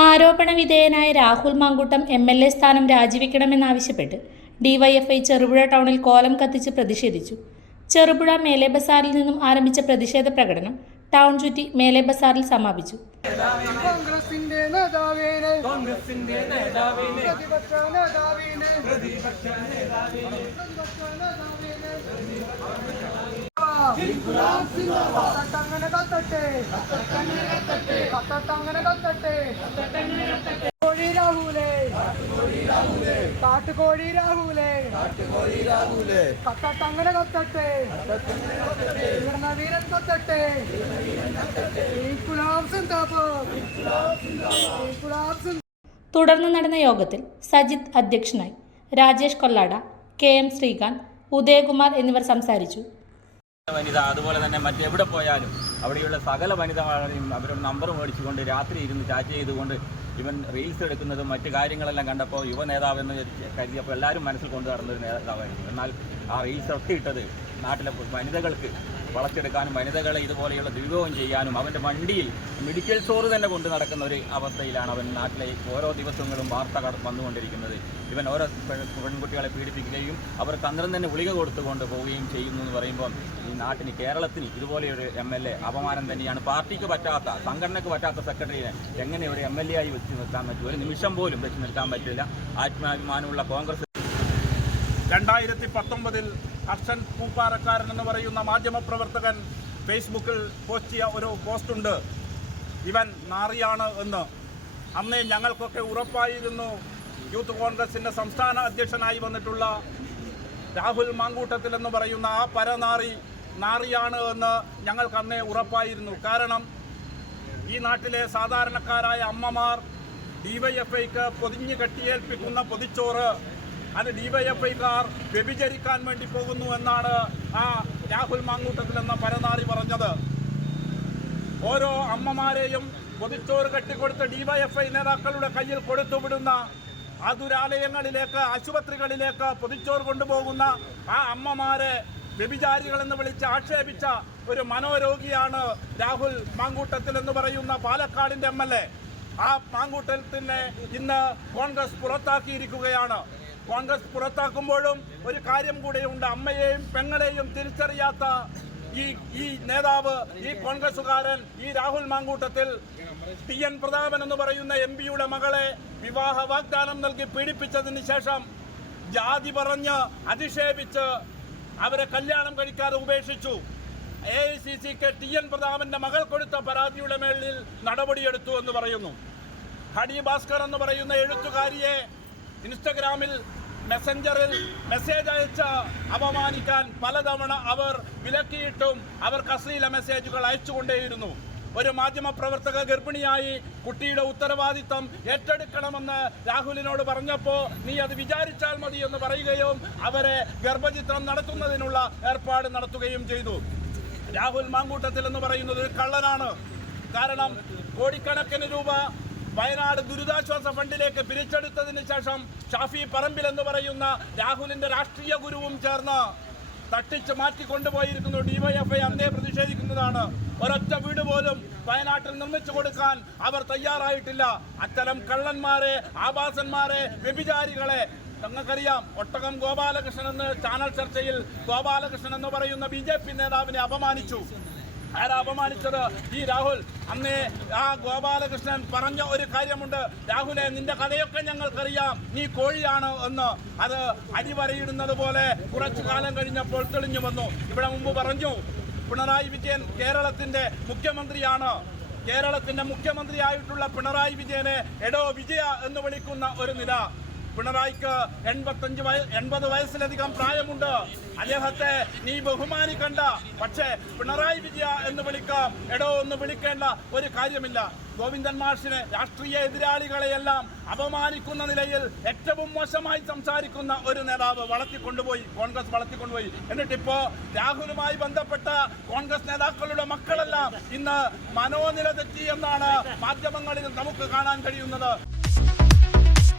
ആരോപണ വിധേയനായ Rahul Mamkoottam M L A സ്ഥാനം രാജിവെക്കണമെന്നാവശ്യപ്പെട്ട് ഡിവൈഎഫ്ഐ ചെറുപുഴ ടൗണിൽ കോലം കത്തിച്ച് പ്രതിഷേധിച്ചു. ചെറുപുഴ മേലെ ബസാറിൽ നിന്നും ആരംഭിച്ച പ്രതിഷേധ പ്രകടനം ടൗൺ ചുറ്റി മേലെ ബസാറിൽ സമാപിച്ചു. കോൺഗ്രസിന്റെ നേതാവിനെ കോൺഗ്രസിന്റെ നേതാവിനെ പ്രതിപക്ഷ നേതാവിനെ പ്രതിപക്ഷ നേതാവിനെ കത്തട്ടങ്ങനെ കത്തട്ടെ കത്തട്ടങ്ങനെ കത്തട്ടെ കോഴി രാഹുലേ കാട്ടുകോഴി രാഹുലേ. കത്തട്ടങ്ങനെ കത്തട്ടെ. ഉയർന്ന വീരൻ കത്തട്ടെ. തുടർന്ന് നടന്ന യോഗത്തിൽ സജിത് അധ്യക്ഷനായി. രാജേഷ് കൊല്ലാട കെ എം ശ്രീകാന്ത് ഉദയകുമാർ എന്നിവർ സംസാരിച്ചു. വനിത അതുപോലെ തന്നെ മറ്റെവിടെ പോയാലും അവിടെയുള്ള സകല വനിതകളെയും അവരുടെ നമ്പർ മേടിച്ചുകൊണ്ട് രാത്രി ഇരുന്ന് ചാറ്റ് ചെയ്തുകൊണ്ട് ഇവൻ റീൽസ് എടുക്കുന്നതും മറ്റ് കാര്യങ്ങളെല്ലാം കണ്ടപ്പോൾ യുവ നേതാവെന്ന് കരുതിയപ്പോൾ എല്ലാവരും മനസ്സിൽ കൊണ്ടു നടന്നൊരു നേതാവായിരുന്നു. എന്നാൽ ആ റീൽസ് ഒക്കെ ഇട്ടത് നാട്ടിലെ വനിതകൾക്ക് വളച്ചെടുക്കാനും വനിതകളെ ഇതുപോലെയുള്ള ദുരുപയോഗം ചെയ്യാനും അവന്റെ വണ്ടിയിൽ മെഡിക്കൽ സ്റ്റോർ തന്നെ കൊണ്ടു നടക്കുന്ന ഒരു അവസ്ഥയിലാണ് അവൻ നാട്ടിലെ ഓരോ ദിവസങ്ങളും വാർത്ത വന്നുകൊണ്ടിരിക്കുന്നത്. ഇവൻ ഓരോ പെൺകുട്ടികളെ പീഡിപ്പിക്കുകയും അവർക്ക് അന്നേരം തന്നെ ഗുളിക കൊടുത്തുകൊണ്ട് പോവുകയും ചെയ്യുന്നു എന്ന് പറയുമ്പോൾ നാട്ടിന് കേരളത്തിന് ഇതുപോലെയൊരു എം എൽ എ അപമാനം തന്നെയാണ്. പാർട്ടിക്ക് പറ്റാത്ത സംഘടനയ്ക്ക് പറ്റാത്ത സെക്രട്ടറിയെ എങ്ങനെ ഒരു എം എൽ എ ആയി വെച്ച് നിർത്താൻ പറ്റും? ഒരു നിമിഷം പോലും വെച്ച് നിർത്താൻ പറ്റില്ല. ആത്മാഭിമാനമുള്ള കോൺഗ്രസ് രണ്ടായിരത്തി പത്തൊമ്പതിൽ അർഷൻ പൂപ്പാറക്കാരൻ എന്ന് പറയുന്ന മാധ്യമപ്രവർത്തകൻ ഫേസ്ബുക്കിൽ പോസ്റ്റ് ചെയ്ത ഒരു പോസ്റ്റുണ്ട്. ഇവൻ നാറിയാണ് എന്ന്. അന്നേ ഞങ്ങൾക്കൊക്കെ ഉറപ്പായിരുന്നു. യൂത്ത് കോൺഗ്രസിന്റെ സംസ്ഥാന അധ്യക്ഷനായി വന്നിട്ടുള്ള രാഹുൽ മാങ്കൂട്ടത്തിൽ എന്ന് പറയുന്ന ആ പരനാറി നാറിയാണ് എന്ന് ഞങ്ങൾക്ക് അന്നേ ഉറപ്പായിരുന്നു. കാരണം ഈ നാട്ടിലെ സാധാരണക്കാരായ അമ്മമാർ ഡിവൈഎഫ്ഐക്ക് പൊതിഞ്ഞു കെട്ടിയേൽപ്പിക്കുന്ന പൊതിച്ചോറ് അത് ഡിവൈഎഫ്ഐക്കാർ വ്യഭിചരിക്കാൻ വേണ്ടി പോകുന്നു എന്നാണ് ആ രാഹുൽ മാങ്ങൂട്ടത്തിൽ എന്ന പരനാറി പറഞ്ഞത്. ഓരോ അമ്മമാരെയും പൊതിച്ചോറ് കെട്ടിക്കൊടുത്ത് ഡിവൈഎഫ്ഐ നേതാക്കളുടെ കയ്യിൽ കൊടുത്തുവിടുന്ന ആതുരാലയങ്ങളിലേക്ക് ആശുപത്രികളിലേക്ക് പൊതിച്ചോറ് കൊണ്ടുപോകുന്ന ആ അമ്മമാരെ വ്യഭിചാരികളെന്ന് വിളിച്ച് ആക്ഷേപിച്ച ഒരു മനോരോഗിയാണ് രാഹുൽ മാങ്കൂട്ടത്തിൽ എന്ന് പറയുന്ന പാലക്കാടിന്റെ എം എൽ എ. ആ മാങ്കൂട്ടത്തിനെ ഇന്ന് കോൺഗ്രസ് പുറത്താക്കിയിരിക്കുകയാണ്. കോൺഗ്രസ് പുറത്താക്കുമ്പോഴും ഒരു കാര്യം കൂടെയുണ്ട്. അമ്മയെയും പെങ്ങളെയും തിരിച്ചറിയാത്ത ഈ ഈ നേതാവ് ഈ കോൺഗ്രസുകാരൻ ഈ രാഹുൽ മാങ്കൂട്ടത്തിൽ ടി എൻ പ്രതാപൻ എന്ന് പറയുന്ന എം പിയുടെ മകളെ വിവാഹ വാഗ്ദാനം നൽകി പീഡിപ്പിച്ചതിന് ശേഷം ജാതി പറഞ്ഞ് അധിക്ഷേപിച്ച് അവരെ കല്യാണം കഴിക്കാതെ ഉപേക്ഷിച്ചു. എ ഐ സി സിക്ക് ടി എൻ പ്രതാപന്റെ മകൾ കൊടുത്ത പരാതിയുടെ മേളിൽ നടപടിയെടുത്തു എന്ന് പറയുന്നു. ഹണി ഭാസ്കർ എന്ന് പറയുന്ന എഴുത്തുകാരിയെ ഇൻസ്റ്റഗ്രാമിൽ മെസ്സഞ്ചറിൽ മെസ്സേജ് അയച്ച അപമാനിക്കാൻ പലതവണ അവർ വിലക്കിയിട്ടും അവർക്ക് അശ്ലീല മെസ്സേജുകൾ അയച്ചുകൊണ്ടേയിരുന്നു. ഒരു മാധ്യമ പ്രവർത്തക ഗർഭിണിയായി കുട്ടിയുടെ ഉത്തരവാദിത്തം ഏറ്റെടുക്കണമെന്ന് രാഹുലിനോട് പറഞ്ഞപ്പോൾ നീ അത് വിചാരിച്ചാൽ മതി എന്ന് പറയുകയും അവരെ ഗർഭചിത്രം നടത്തുന്നതിനുള്ള ഏർപ്പാട് നടത്തുകയും ചെയ്തു. രാഹുൽ മാങ്കൂട്ടത്തിൽ എന്ന് പറയുന്നത് ഒരു കള്ളനാണ്. കാരണം കോടിക്കണക്കിന് രൂപ വയനാട് ദുരിതാശ്വാസ ഫണ്ടിലേക്ക് പിരിച്ചെടുത്തതിന് ശേഷം ഷാഫി പറമ്പിൽ എന്ന് പറയുന്ന രാഹുലിന്റെ രാഷ്ട്രീയ ഗുരുവും ചേർന്ന് തട്ടിച്ച് മാറ്റി കൊണ്ടുപോയിരിക്കുന്നു ഡിവൈഎഫ്ഐ അന്നേ പ്രതിഷേധിക്കുന്നതാണ്. ഒരൊറ്റ വീട് പോലും വയനാട്ടിൽ നിർമ്മിച്ചു കൊടുക്കാൻ അവർ തയ്യാറായിട്ടില്ല. അത്തരം കള്ളന്മാരെ ആഭാസന്മാരെ വ്യഭിചാരികളെ ഞങ്ങൾക്കറിയാം ഒട്ടകം ഗോപാലകൃഷ്ണൻ എന്ന് ചാനൽ ചർച്ചയിൽ ഗോപാലകൃഷ്ണൻ എന്ന് പറയുന്ന ബി നേതാവിനെ അപമാനിച്ചു. ആരാ അപമാനിച്ചത്? ഈ രാഹുൽ അന്നേ ആ ഗോപാലകൃഷ്ണൻ പറഞ്ഞ ഒരു കാര്യമുണ്ട്. രാഹുലെ നിന്റെ കഥയൊക്കെ ഞങ്ങൾക്കറിയാം. നീ കോഴിയാണ് എന്ന്. അത് അടിവരയിടുന്നത് പോലെ കുറച്ചു കാലം കഴിഞ്ഞപ്പോൾ തെളിഞ്ഞു വന്നു. ഇവിടെ മുമ്പ് പറഞ്ഞു പിണറായി വിജയൻ കേരളത്തിന്റെ മുഖ്യമന്ത്രിയാണ്. കേരളത്തിന്റെ മുഖ്യമന്ത്രിയായിട്ടുള്ള പിണറായി വിജയനെ എടോ വിജയ എന്ന് വിളിക്കുന്ന ഒരു നില. പിണറായിക്ക് എൺപത്തഞ്ച് വയ എൺപത് വയസ്സിലധികം പ്രായമുണ്ട്. അദ്ദേഹത്തെ നീ ബഹുമാനിക്കണ്ട. പക്ഷേ പിണറായി വിജയ എന്ന് വിളിക്കാം. എടോ എന്ന് വിളിക്കേണ്ട. ഒരു കാര്യമില്ല. ഗോവിന്ദൻ മാഷിനെ രാഷ്ട്രീയ എതിരാളികളെയെല്ലാം അപമാനിക്കുന്ന നിലയിൽ ഏറ്റവും മോശമായി സംസാരിക്കുന്ന ഒരു നേതാവ് വളർത്തിക്കൊണ്ടുപോയി കോൺഗ്രസ് വളർത്തിക്കൊണ്ടുപോയി. എന്നിട്ടിപ്പോ രാഹുലുമായി ബന്ധപ്പെട്ട കോൺഗ്രസ് നേതാക്കളുടെ മക്കളെല്ലാം ഇന്ന് മനോനില തെറ്റി എന്നാണ് മാധ്യമങ്ങളിൽ നമുക്ക് കാണാൻ കഴിയുന്നത്.